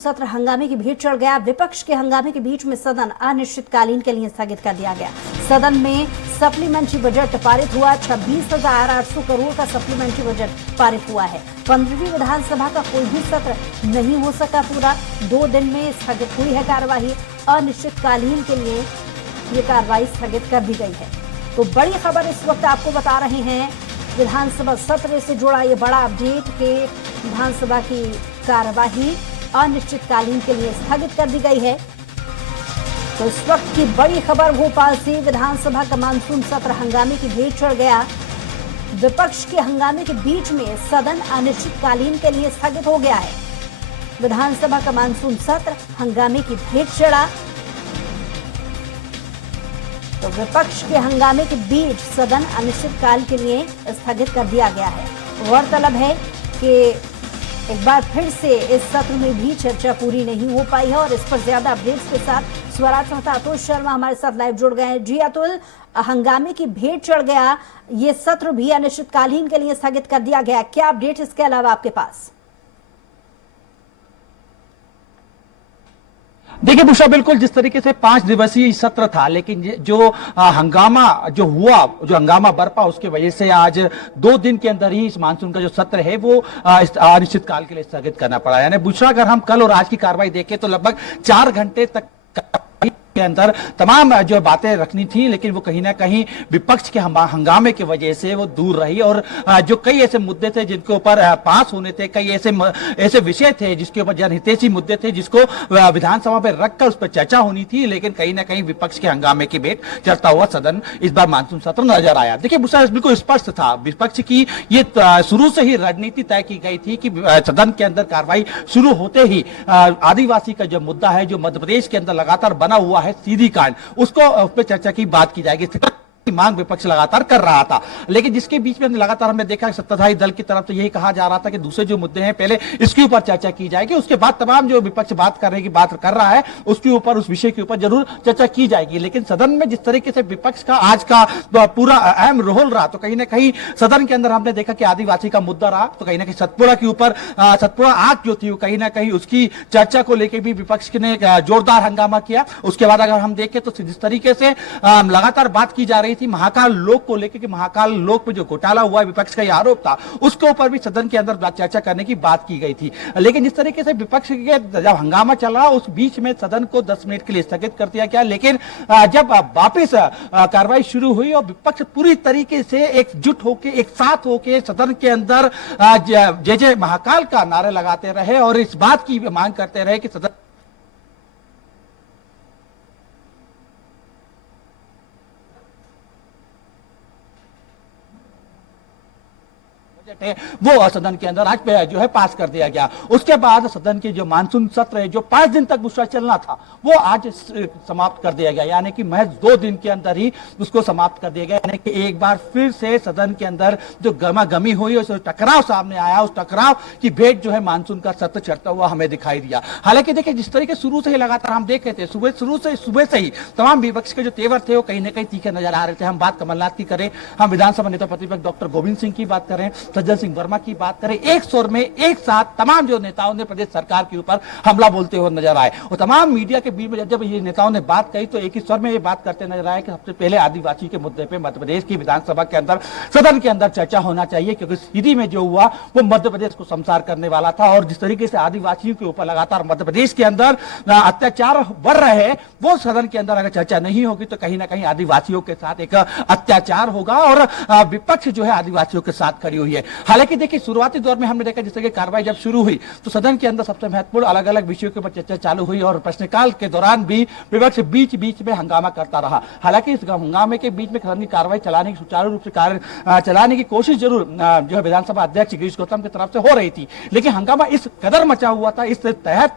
सत्र हंगामे की भीड़ चढ़ गया। विपक्ष के हंगामे के बीच में सदन अनिश्चितकालीन के लिए स्थगित कर दिया गया। सदन में सप्लीमेंट्री बजट पारित हुआ। 26,800 करोड़ का सप्लीमेंट्री बजट पारित हुआ है। 15वीं विधानसभा का कोई भी सत्र नहीं हो सका पूरा। 2 दिन में स्थगित हुई है कार्यवाही। अनिश्चितकालीन के लिए ये कार्रवाई स्थगित कर दी गई है। तो बड़ी खबर इस वक्त आपको बता रहे हैं, विधानसभा सत्र से जुड़ा ये बड़ा अपडेट के विधानसभा की कार्यवाही अनिश्चितकालीन के लिए स्थगित कर दी गई है। तो इस वक्त की बड़ी खबर भोपाल से, विधानसभा का मानसून सत्र हंगामे की भेंट चढ़ गया। विपक्ष के हंगामे के बीच में सदन अनिश्चितकालीन के लिए स्थगित हो गया है। विधानसभा का मानसून सत्र हंगामे की भेंट चढ़ा। तो विपक्ष के हंगामे के बीच सदन अनिश्चितकाल के लिए स्थगित कर दिया गया है। गौरतलब है कि एक बार फिर से इस सत्र में भी चर्चा पूरी नहीं हो पाई है और इस पर ज्यादा अपडेट्स के साथ स्वराज संवाददाता अतुल शर्मा हमारे साथ लाइव जुड़ गए हैं। जी अतुल, हंगामे की भेंट चढ़ गया, ये सत्र भी अनिश्चितकालीन के लिए स्थगित कर दिया गया। क्या अपडेट इसके अलावा आपके पास? देखिए बुशा, बिल्कुल जिस तरीके से 5 दिवसीय सत्र था, लेकिन जो हंगामा जो हुआ, जो हंगामा बरपा, उसकी वजह से आज 2 दिन के अंदर ही इस मानसून का जो सत्र है वो अनिश्चित काल के लिए स्थगित करना पड़ा। यानी बुशा, अगर हम कल और आज की कार्रवाई देखें तो लगभग 4 घंटे तक के अंदर तमाम जो बातें रखनी थी, लेकिन वो कहीं ना कहीं विपक्ष के हंगामे की वजह से वो दूर रही। और जो कई ऐसे मुद्दे थे जिनके ऊपर पास होने थे, कई ऐसे विषय थे जिसके ऊपर जनहितैषी मुद्दे थे जिसको विधानसभा में रखकर उस पर चर्चा होनी थी, लेकिन कहीं ना कहीं विपक्ष के हंगामे की भेंट चढ़ता हुआ सदन इस बार मानसून सत्र नजर आया। देखिए बुशा, बिल्कुल स्पष्ट था, विपक्ष की ये शुरू से ही रणनीति तय की गई थी कि सदन के अंदर कार्रवाई शुरू होते ही आदिवासी का जो मुद्दा है, जो मध्य प्रदेश के अंदर लगातार बना हुआ है, सीधी कांड, उसको उस पर चर्चा की बात की जाएगी। मांग विपक्ष लगातार कर रहा था, लेकिन जिसके बीच में लगातार हमने देखा सत्ताधारी दल की तरफ से यही कहा जा रहा था कि दूसरे जो मुद्दे हैं पहले इसके ऊपर चर्चा की जाएगी, उसके बाद तमाम जो विपक्ष बात करने की बात कर रहा है उसके ऊपर, उस विषय के ऊपर जरूर चर्चा की जाएगी। लेकिन सदन में जिस तरीके से विपक्ष का आज का पूरा अहम रोल रहा, तो कहीं ना कहीं सदन के अंदर हमने देखा कि आदिवासी का मुद्दा रहा, तो कहीं ना कहीं सतपुड़ा के ऊपर सतपुड़ा आग जो थी कहीं ना कहीं उसकी चर्चा को लेकर भी विपक्ष ने जोरदार हंगामा किया। उसके बाद अगर हम देखें तो जिस तरीके से लगातार बात की जा रही थी महाकाल लोक को लेकर, कि महाकाल लोक में जो घोटाला हुआ विपक्ष का ये आरोप था, उसके ऊपर भी सदन के अंदर चर्चा करने की बात की गई थी। लेकिन जिस तरीके से विपक्ष के जब हंगामा चल रहा, उस बीच में सदन को 10 मिनट के लिए स्थगित कर दिया गया। लेकिन जब वापिस कार्रवाई शुरू हुई और विपक्ष पूरी तरीके से एकजुट होकर, एक साथ होकर सदन के अंदर जय जय महाकाल का नारे लगाते रहे और इस बात की मांग करते रहे कि सदन वो सदन के अंदर आज जो है पास कर दिया गया। उसके बाद सदन के जो मानसून सत्र है, जो 5 दिन तक दूसरा चलना था, वो आज समाप्त कर दिया गया। यानी कि महज 2 दिन के अंदर ही उसको समाप्त कर दिया गया। यानी कि एक बार फिर से सदन के अंदर जो गमागमी हुई, उस टकराव सामने आया, उस टकराव की भेंट जो है मानसून का सत्र चढ़ता हुआ हमें दिखाई दिया। हालांकि देखिए, जिस तरीके शुरू से ही लगातार हम देख रहे थे, सुबह से ही तमाम विपक्ष के जो तेवर थे वो कहीं ना कहीं तीखे नजर आ रहे थे। हम बात कमलनाथ की करें, हम विधानसभा नेता प्रतिपक्ष डॉक्टर गोविंद सिंह की बात करें, सज्जन सिंह वर्मा की बात करें, एक स्वर में एक साथ तमाम जो नेताओं ने प्रदेश सरकार के ऊपर हमला बोलते हुए नजर आए। और तमाम मीडिया के बीच में जब ये नेताओं ने बात कही तो एक ही स्वर में ये बात करते नजर आए कि सबसे पहले आदिवासी के मुद्दे पे मध्य प्रदेश की विधानसभा के अंदर, सदन के अंदर चर्चा होना चाहिए, क्योंकि सीधी में जो हुआ वो मध्य प्रदेश को शमशार करने वाला था। और जिस तरीके से आदिवासियों के ऊपर लगातार मध्य प्रदेश के अंदर अत्याचार बढ़ रहे हैं, वो सदन के अंदर अगर चर्चा नहीं होगी तो कहीं ना कहीं आदिवासियों के साथ एक अत्याचार होगा और विपक्ष जो है आदिवासियों के साथ खड़ी हुई है। हालांकि देखिए, शुरुआती दौर में हमने देखा जिस तरह की कार्रवाई जब शुरू हुई तो सदन के अंदर सबसे महत्वपूर्ण अलग अलग विषयों के ऊपर चर्चा चालू हुई और प्रश्नकाल के दौरान भी विपक्ष बीच बीच में हंगामा करता रहा। हालांकि इस हंगामे के बीच में सदन की कार्रवाई चलाने की, सुचारू रूप से कार्य चलाने की कोशिश जरूर जो है विधानसभा अध्यक्ष गिरीश गौतम की तरफ से हो रही थी, लेकिन हंगामा इस कदर मचा हुआ था, इस तहत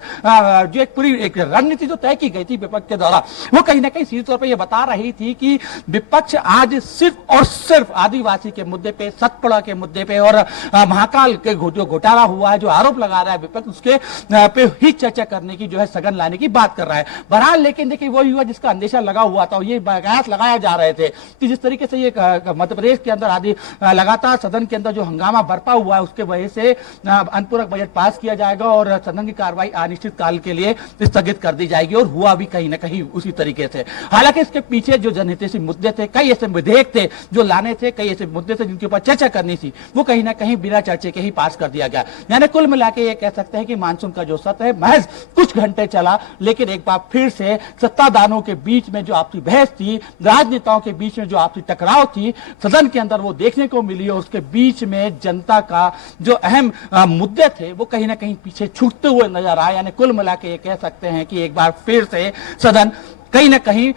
जो एक पूरी एक रणनीति जो तय की गई थी विपक्ष के द्वारा, वो कहीं ना कहीं सीधे तौर पर यह बता रही थी कि विपक्ष आज सिर्फ और सिर्फ आदिवासी के मुद्दे पे, सतपुड़ा के मुद्दे पे और और महाकाल के जो घोटाला हुआ है, जो आरोप लगा रहा है विपक्ष, उसके पे ही चर्चा करने की जो है सघन लाने की बात कर रहा है। बहरहाल लेकिन देखिए वही हुआ जिसका अंदेशा लगा हुआ था, ये कयास लगाया जा रहे थे कि जिस तरीके से ये मध्य प्रदेश के अंदर आदि लगातार सदन के अंदर जो हंगामा बरपा हुआ है उसके वजह से अनुपूरक बजट पास किया जाएगा और सदन की कार्रवाई अनिश्चित काल के लिए स्थगित कर दी जाएगी, और हुआ भी कहीं ना कहीं उसी तरीके से। हालांकि इसके पीछे जो जनहितैषी मुद्दे थे, कई ऐसे विधेयक थे जो लाने थे, कई ऐसे मुद्दे थे जिनके ऊपर चर्चा करनी थी, वो कहीं ना कहीं बिना चर्चे के ही पास कर दिया गया। यानी कुल मिलाकर ये कह सकते हैं कि मानसून का जो सत्र है महज कुछ घंटे चला, लेकिन एक बार फिर से सत्ताधारों के बीच में जो आपसी बहस थी, राजनेताओं के बीच में जो आपसी टकराव थी सदन के अंदर, वो देखने को मिली और उसके बीच में जनता का जो अहम मुद्दे थे वो कहीं ना कहीं पीछे छूटते हुए नजर आए। यानी कुल मिला के ये कह सकते हैं कि एक बार फिर से सदन कहीं ना कहीं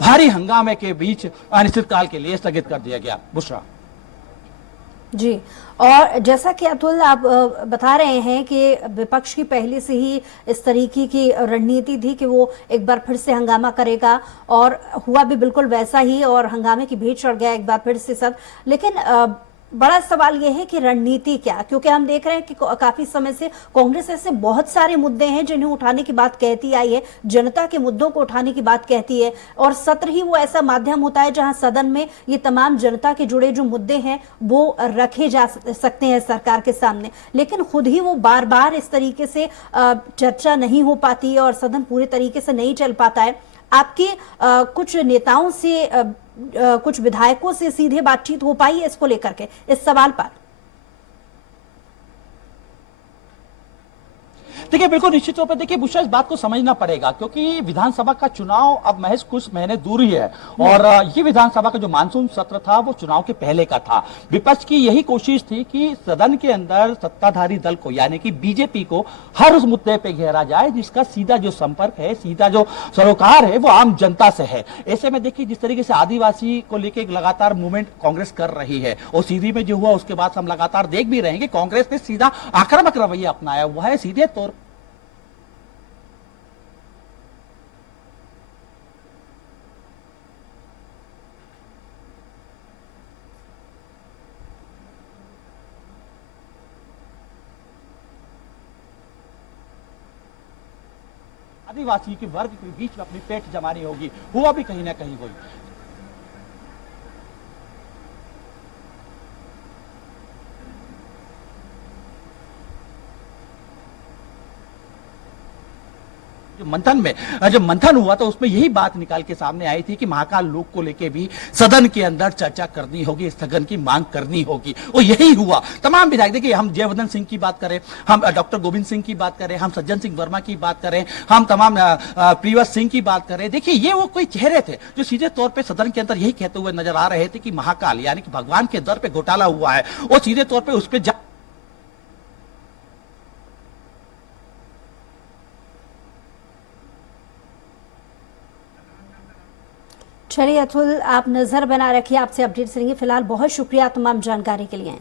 भारी हंगामे के बीच अनिश्चितकाल के लिए स्थगित कर दिया गया। बुशरा जी, और जैसा कि अतुल आप बता रहे हैं कि विपक्ष की पहले से ही इस तरीके की रणनीति थी कि वो एक बार फिर से हंगामा करेगा, और हुआ भी बिल्कुल वैसा ही, और हंगामे की भीड़ चढ़ गया एक बार फिर से सब। लेकिन बड़ा सवाल यह है कि रणनीति क्या, क्योंकि हम देख रहे हैं कि काफी समय से कांग्रेस ऐसे बहुत सारे मुद्दे हैं जिन्हें उठाने की बात कहती आई है, जनता के मुद्दों को उठाने की बात कहती है, और सत्र ही वो ऐसा माध्यम होता है जहां सदन में ये तमाम जनता के जुड़े जो मुद्दे हैं वो रखे जा सकते हैं सरकार के सामने। लेकिन खुद ही वो बार बार इस तरीके से चर्चा नहीं हो पाती है और सदन पूरे तरीके से नहीं चल पाता है। आपकी कुछ नेताओं से, कुछ विधायकों से सीधे बातचीत हो पाई है इसको लेकर के, इस सवाल पर? देखिए बिल्कुल निश्चित तौर पर देखिए बुशरा, इस बात को समझना पड़ेगा क्योंकि विधानसभा का चुनाव अब महज कुछ महीने दूर ही है, और ये विधानसभा का जो मानसून सत्र था वो चुनाव के पहले का था। विपक्ष की यही कोशिश थी कि सदन के अंदर सत्ताधारी दल को यानी कि बीजेपी को हर उस मुद्दे पे घेरा जाए जिसका सीधा जो संपर्क है, सीधा जो सरोकार है वो आम जनता से है। ऐसे में देखिए जिस तरीके से आदिवासी को लेकर एक लगातार मूवमेंट कांग्रेस कर रही है, और सीधी में जो हुआ उसके बाद हम लगातार देख भी रहे हैं कि कांग्रेस ने सीधा आक्रामक रवैया अपनाया हुआ है। सीधे तौर आदिवासी के वर्ग के बीच में अपनी पेट जमानी होगी, हुआ भी कहीं ना कहीं वही। जो मंथन हुआ तो उसमें यही बात निकाल के सामने आई थी कि महाकाल लोक को लेके भी सदन के अंदर चर्चा करनी होगी, स्थगन की मांग करनी होगी, और यही हुआ। तमाम विधायक, देखिए हम जयवर्धन सिंह की बात करें, हम डॉक्टर गोविंद सिंह की बात करें, हम सज्जन सिंह वर्मा की बात करें, हम तमाम प्रियव्रत सिंह की बात करें, देखिए ये वो कोई चेहरे थे जो सीधे तौर पर सदन के अंदर यही कहते हुए नजर आ रहे थे कि महाकाल यानी कि भगवान के दर पे घोटाला हुआ है, और सीधे तौर पर उस पर चलिए अतुल, आप नजर बना रखिए, आपसे अपडेट्स लेंगे। फिलहाल बहुत शुक्रिया तमाम जानकारी के लिए।